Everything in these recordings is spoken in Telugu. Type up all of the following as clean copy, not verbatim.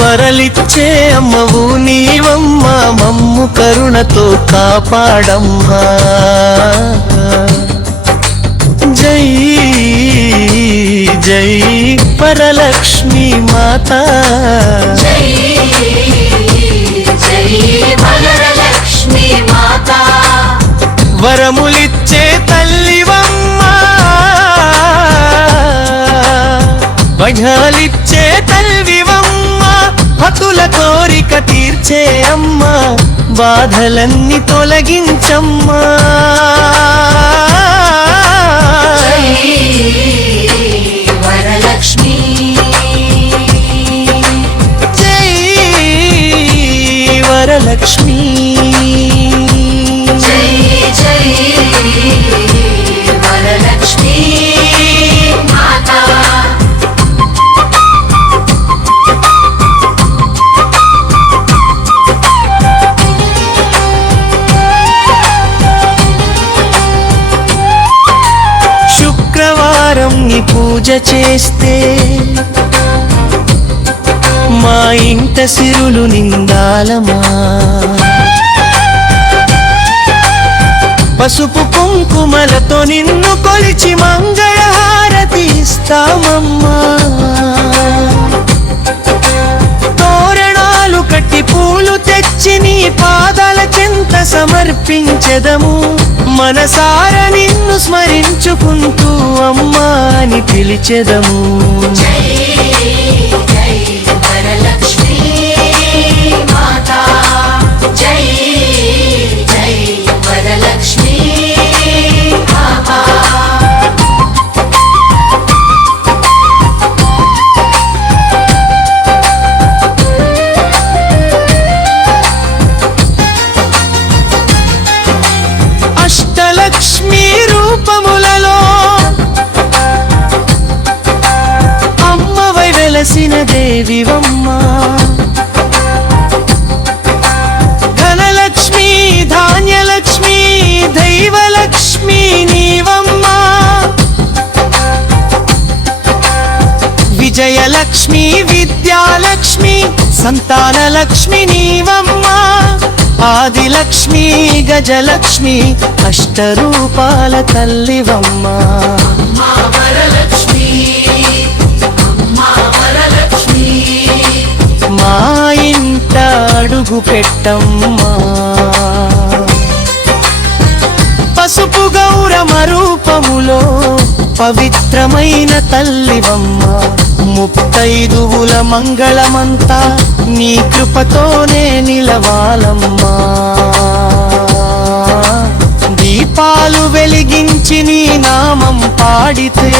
వరలిచ్చే అమ్మవు నీవమ్మా, మమ్ము కరుణతో కాపాడమ్మా. జై జై వరలక్ష్మీ మాత, జై జై వరలక్ష్మీ మాత. వరములిచ్చే తల్లివమ్మా, వజ్రాలిచ్చే తల్లివమ్మా, భక్తుల కోరిక తీర్చే అమ్మా, బాధలన్నీ తొలగించమ్మా. వరలక్ష్మీ జై వరలక్ష్మీ, జై జై వరలక్ష్మీ మాత. శుక్రవారం నీ పూజ చేస్తే మా ఇంట సిరులు నిండాలమా. పసుపు కుంకుమలతో నిన్ను కొలిచి మంగళహారతి ఇస్తామమ్మా. తోరణాలు కట్టి పూలు తెచ్చి నీ పాదాల చెంత సమర్పించెదము. మనసార నిన్ను స్మరించుకుంటూ అమ్మా అని పిలిచెదము. జై జై వరలక్ష్మీ మాత, జై జై వరలక్ష్మీ మాత. అష్టలక్ష్మీ రూపములలో అమ్మవై వెలసిన దేవివమ్మా. ధనలక్ష్మి, ధాన్యలక్ష్మి, దైవలక్ష్మి నీవమ్మా. విజయలక్ష్మి, విద్యాలక్ష్మి, సంతానలక్ష్మి నీవమ్మా. ఆదిలక్ష్మి, గజలక్ష్మి, అష్టరూపాల తల్లివమ్మా. అమ్మా వరలక్ష్మీ, అమ్మా వరలక్ష్మీ. మా ఇంట అడుగు పెట్టమ్మా. పసుపు గౌరమ రూపములో పవిత్రమైన తల్లివమ్మా. ముత్తైదువుల మంగళమంతా నీ కృపతోనే నిలవాలమ్మా. దీపాలు వెలిగించి నీ నామం పాడితే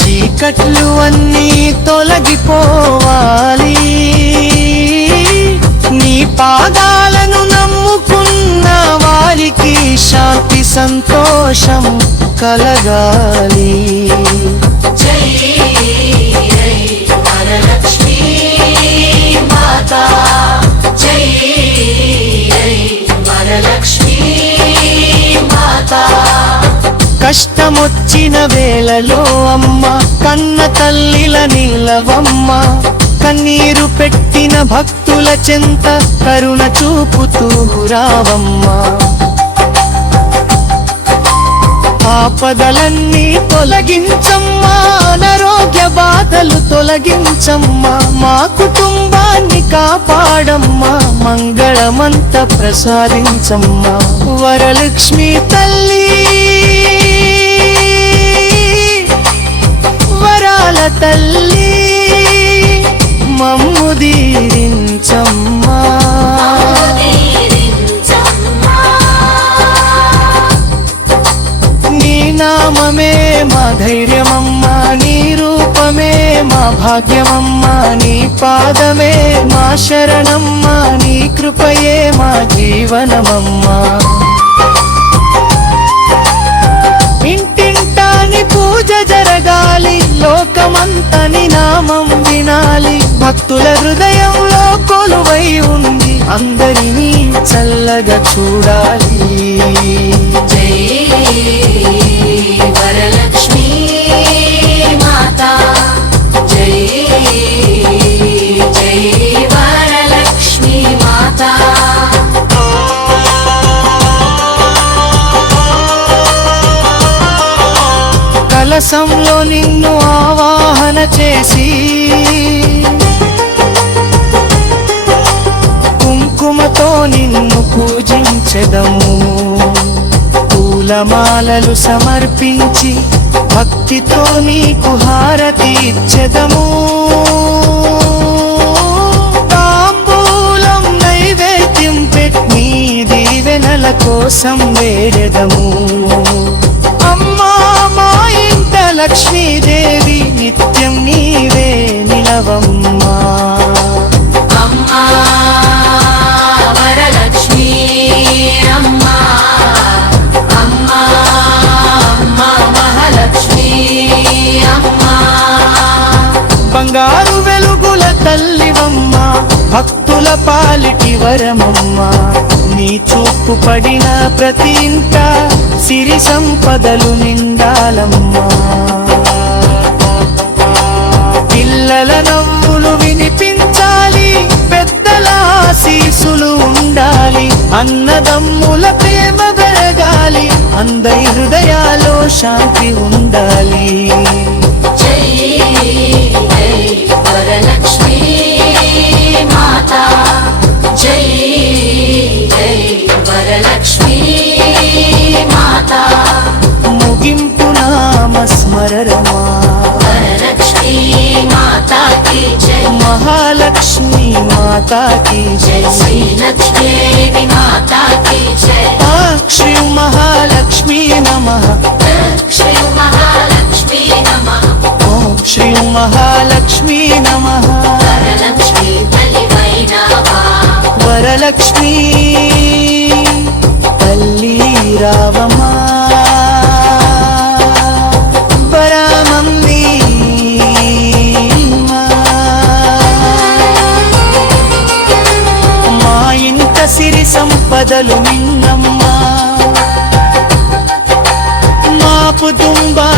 చీకట్లు అన్నీ తొలగిపోవాలి. నీ పాదాలను నమ్ముకున్న వారికి శాంతి సంతోషం కలగాలి. జై జై వరలక్ష్మీ మాత, జై జై వరలక్ష్మీ మాత. కష్టమొచ్చిన వేళలో అమ్మ కన్న తల్లిల నిలవమ్మ. కన్నీరు పెట్టిన భక్తుల చెంత కరుణ చూపుతూ రావమ్మా. ఆపదలన్నీ తొలగించమ్మా, అనారోగ్య బాధలు తొలగించమ్మా. మా కుటుంబాన్ని కాపాడమ్మా, మంగళమంత ప్రసాదించమ్మా. వరలక్ష్మి తల్లి, వరాల తల్లి, మమ్ము దీవించమ్మా. నీ నామమే మా ధైర్యమమ్మా, నీ రూపమే మా భాగ్యమమ్మా. నీ పాదమే మా శరణమ్మా, నీ కృపయే మా జీవనమమ్మా. ఇంటింటాని పూజ జరగాలి, లోకమంతా నీ నామం వినాలి. భక్తుల హృదయంలో కొలువై ఉంది, అందరినీ చల్లగా చూడాలి. జై వరలక్ష్మీ మాత, జై విశ్వాసంలో నిన్ను ఆవాహన చేసి కుంకుమతో నిన్ను పూజించెదము పూలమాలలు సమర్పించి భక్తితో నీకు హారతి ఇచ్చెదము తాంబూలం నైవేద్యం పెట్టి దీవెనల కోసం వేడెదము అమ్మా మా ఇంట లక్ష్మీదేవి నిత్యం నీవే నిలవమ్మా అమ్మా వరలక్ష్మీ అమ్మా అమ్మా అమ్మా మహాలక్ష్మీ అమ్మా బంగారు వెలుగుల తల్లివమ్మ భక్తుల పాలిటి వరమమ్మ నీ చూపు పడిన ప్రతి ఇంట సిరి సంపదలు నిండాలమ్మా పిల్లల నవ్వులు వినిపించాలి పెద్దల ఆశీస్సులు ఉండాలి అన్నదమ్ముల ప్రేమ పెరగాలి అందరి హృదయాల్లో శాంతి ఉండాలి జై జై వరలక్ష్మీ మాతా జై జై వరలక్ష్మీ మాతా ముగింపు నామస్మరమా వరలక్ష్మీ మాతా కీ జై మహాలక్ష్మి మాతా కీ జై జై శ్రీ లక్ష్మీ మాతా కీ జై శ్రీ మహాలక్ష్మీ నమః శ్రీ మహాలక్ష్మీ నమః ఓం శ్రీ మహాలక్ష్మీ నమః వరలక్ష్మీ తల్లివైనావా వరలక్ష్మీ తల్లి రావమ్మా వరమమ్మీ మా ఇంట సిరి సంపదలు నిన్నమ్మా మా కుటుంబా